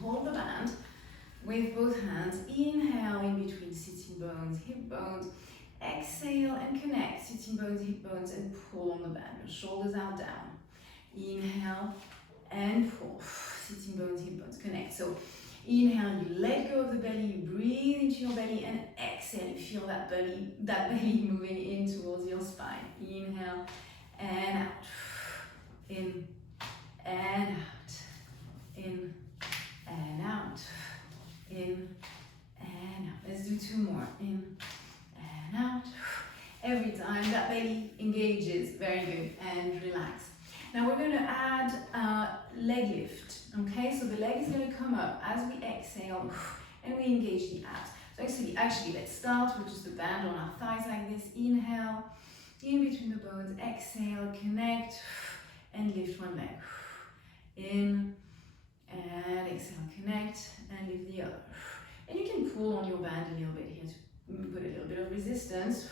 hold the band with both hands. Inhale in between sitting bones, hip bones. Exhale and connect sitting bones, hip bones, and pull on the band. Your shoulders are down. Inhale and pull. Sitting bones, hip bones, connect. So inhale, you let go of the belly, you breathe into your belly, and exhale, you feel that belly moving in towards your spine. Inhale and out. In and out. In and out. In and out. Let's do two more. In and out. Every time that belly engages, very good, and relax. Now we're going to add leg lift, okay? So the leg is going to come up as we exhale and we engage the abs. So actually let's start with just the band on our thighs like this. Inhale, in between the bones, exhale, connect, and lift one leg. In, and exhale, connect, and lift the other. And you can pull on your band a little bit here to put a little bit of resistance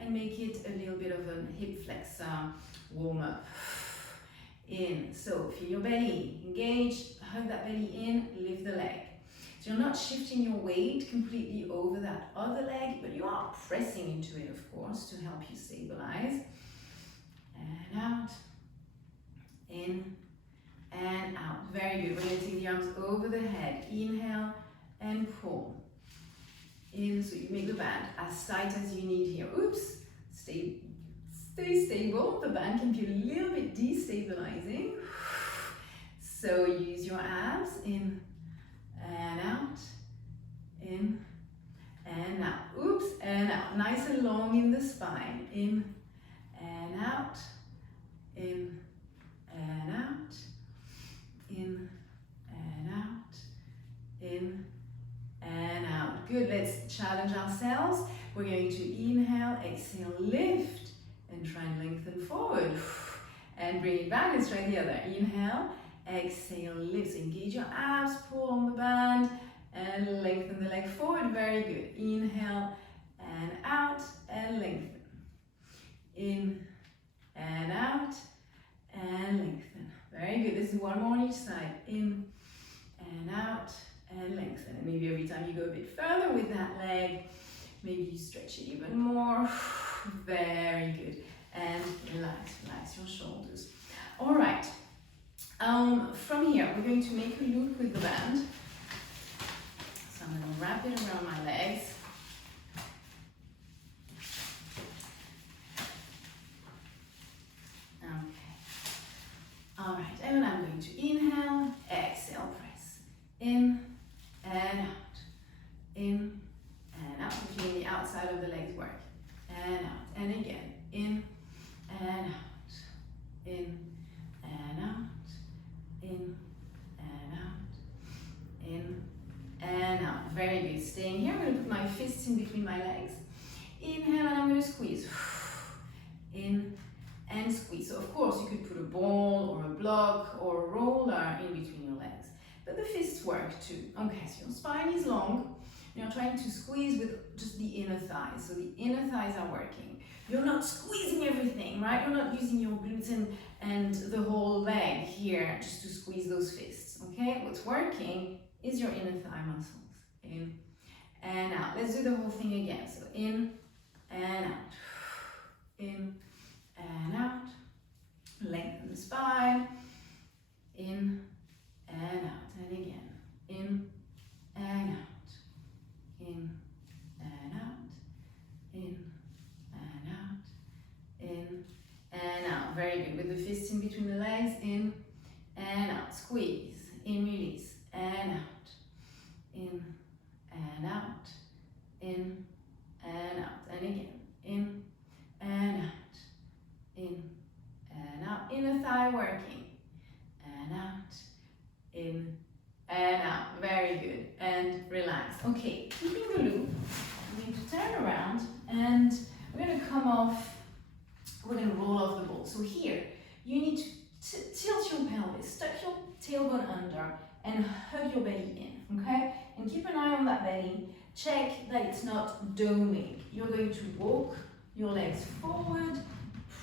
and make it a little bit of a hip flexor warm up. In, so feel your belly, engage, hug that belly in, lift the leg. So you're not shifting your weight completely over that other leg, but you are pressing into it, of course, to help you stabilize. And out, in, and out. Very good. We're going to take the arms over the head. Inhale and pull. In, so you make the band as tight as you need here. Oops, stay stable. The band can be a little bit destabilizing. So use your abs. In and out. In and out. Oops, and out. Nice and long in the spine. In and out. In and out. In and out. In and out. Good. Let's challenge ourselves. We're going to inhale, exhale, lift, and try and lengthen forward. And bring it back. Let's try the other. Inhale, exhale, lift. So engage your abs, pull on the band, and lengthen the leg forward. Very good. Inhale, and out, and lengthen. In, and out, and lengthen. Very good. This is one more on each side. In, and out, and lengthen. And maybe every time you go a bit further with that leg, maybe you stretch it even more. Very good. And relax your shoulders. All right. From here, we're going to make a loop with the band. So I'm going to wrap it around my legs. Okay. All right. And I'm going to inhale, exhale, press. In and out. In and out. So feeling the outside of the legs work. And out. And again. In and out. In and out. In and out. In and out. Very good. Staying here. I'm going to put my fists in between my legs. Inhale and I'm going to squeeze. In and squeeze. So of course you could put a ball or a block or a roller in between your legs. But the fists work too. Okay, so your spine is long. You're trying to squeeze with just the inner thighs. So the inner thighs are working. You're not squeezing everything, right? You're not using your glutes and the whole leg here just to squeeze those fists, okay? What's working is your inner thigh muscles. In and out. Let's do the whole thing again. So in and out. In and out. Lengthen the spine. In and out. And again. In and out. In and out. In and out. In and out. Very good. With the fists in between the legs. In and out. Squeeze. In, release. And out. In and out. In and out. And again. In and out. In and out. Inner thigh working. And out. In and out. Very good. And relax. Okay, keeping the loop, I'm going to turn around and we're going to come off, we're going to roll off the ball. So here, you need to tilt your pelvis, tuck your tailbone under and hug your belly in, okay? And keep an eye on that belly. Check that it's not doming. You're going to walk your legs forward,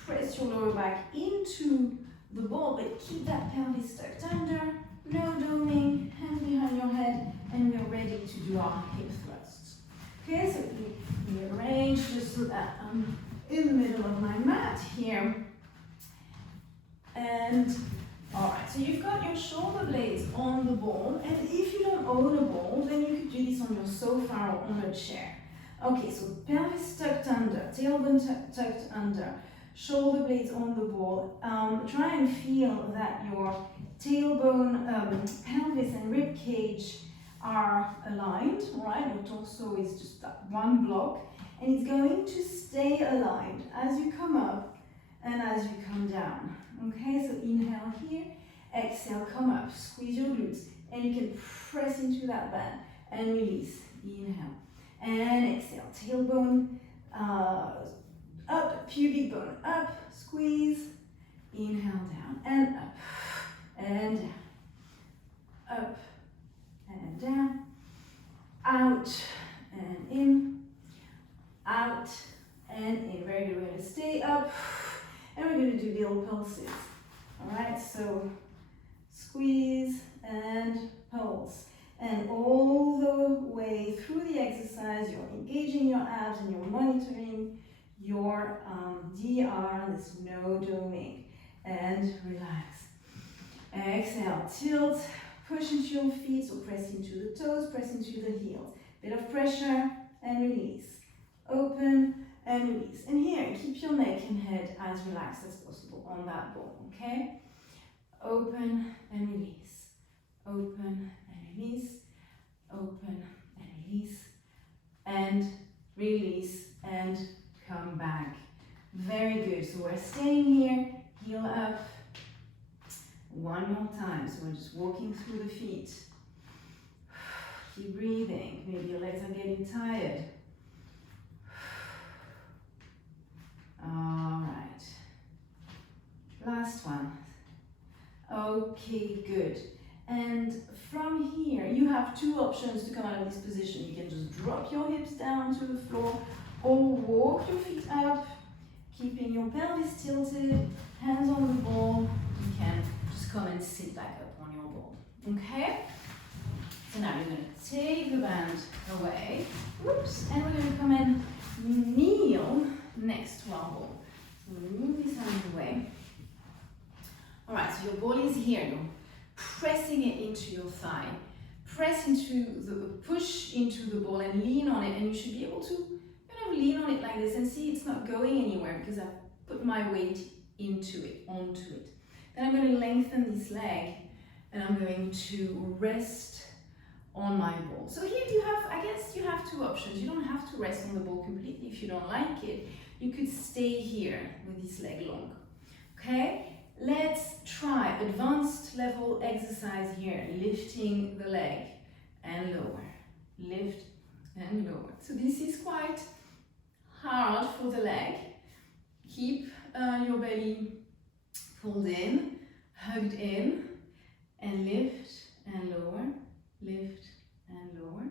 press your lower back into the ball, but keep that pelvis tucked under, no doming, hand behind so you've got your shoulder blades on the ball, and if you don't own a ball, then you could do this on your sofa or on a chair. Okay, so pelvis tucked under, tailbone tucked under, shoulder blades on the ball. Try and feel that your tailbone, pelvis and rib cage are aligned, right? Your torso is just that one block, and it's going to stay aligned as you come up and as you come down. Okay, so inhale here, exhale, come up, squeeze your glutes, and you can press into that band and release. Inhale and exhale, tailbone up, pubic bone up, squeeze, inhale down and up and down, up and down, out and in, out and in. Very good. We're going to stay up and we're going to do little pulses. All right, so squeeze and pulse. And all the way through the exercise, you're engaging your abs and you're monitoring your DR, this no doming. And relax. Exhale, tilt, push into your feet, so press into the toes, press into the heels. Bit of pressure and release. Open and release. And here, keep your neck and head as relaxed as possible on that ball, okay? Open and release. Open and release. Open and release. And release and come back. Very good. So we're staying here, heel up. One more time. So we're just walking through the feet. Keep breathing. Maybe your legs are getting tired. All right. Last one. Okay, good. And from here, you have two options to come out of this position. You can just drop your hips down to the floor or walk your feet up, keeping your pelvis tilted, hands on the ball. You can just come and sit back up on your ball. Okay? So now you're going to take the band away. Whoops. And we're going to come and kneel next to our ball. So we'll move this out of the way. All right, so your ball is here. You're pressing it into your thigh. Press into push into the ball and lean on it, and you should be able to kind of lean on it like this and see it's not going anywhere because I've put my weight into it, onto it. Then I'm going to lengthen this leg and I'm going to rest on my ball. So here you have, I guess you have two options. You don't have to rest on the ball completely if you don't like it. You could stay here with this leg long. Okay? Let's try advanced level exercise here. Lifting the leg and lower. Lift and lower. So this is quite hard for the leg. Keep your belly pulled in, hugged in, and lift and lower. Lift and lower.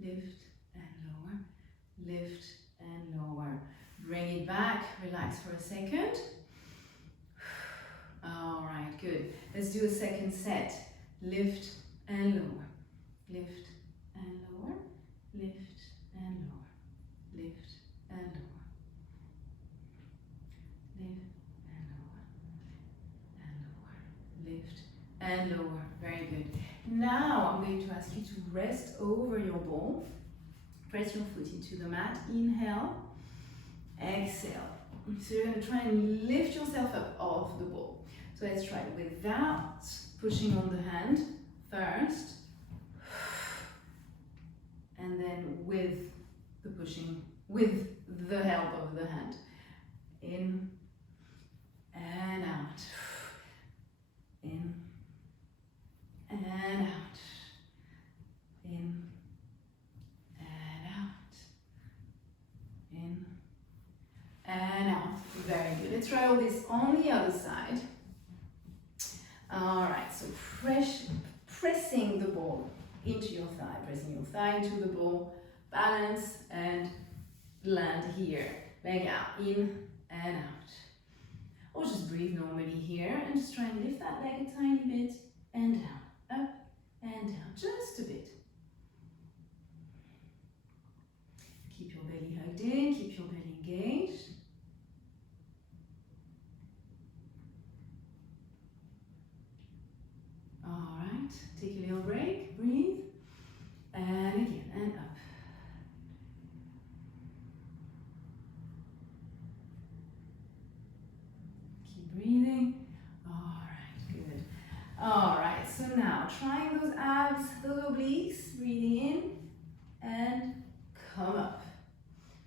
Lift and lower. Lift and lower. Bring it back. Relax for a second. All right, good. Let's do a second set. Lift and lower. Lift and lower. Lift and lower. Lift and lower. Lift and lower. And lower. Lift and lower. Very good. Now I'm going to ask you to rest over your ball. Press your foot into the mat. Inhale. Exhale. So you're going to try and lift yourself up off the ball. So let's try it without pushing on the hand first, and then with the pushing, with the help of the hand. In and out. In and out. In and out. In and out. Very good. Let's try all this on the other side. All right, so pressing the ball into your thigh, pressing your thigh into the ball, balance and land here. Leg out, in and out. Or just breathe normally here and just try and lift that leg a tiny bit and down, up and down, just a bit. Keep your belly hugged in, keep your belly engaged. take a little break, breathe, and again, and up. Keep breathing. All right, good. All right, so now trying those abs, those obliques, breathing in and come up.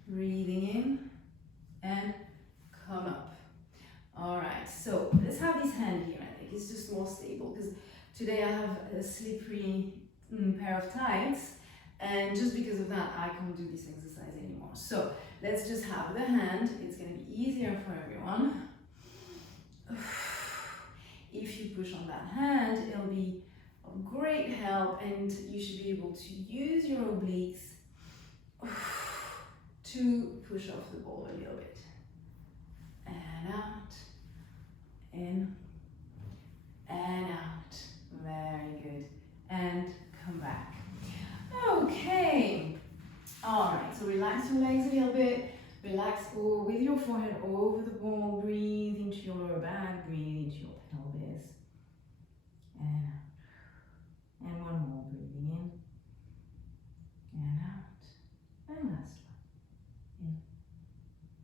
Breathing in and come up. All right, so let's have this hand here. I think it's just more stable because today I have a slippery pair of tights, and just because of that I can't do this exercise anymore. So let's just have the hand. It's going to be easier for everyone. If you push on that hand, it'll be of great help, and you should be able to use your obliques to push off the ball a little bit. And out, in, and out. Very good. And come back. Okay. All right, so relax your legs a little bit. Relax with your forehead over the ball. Breathe into your lower back. Breathe into your pelvis.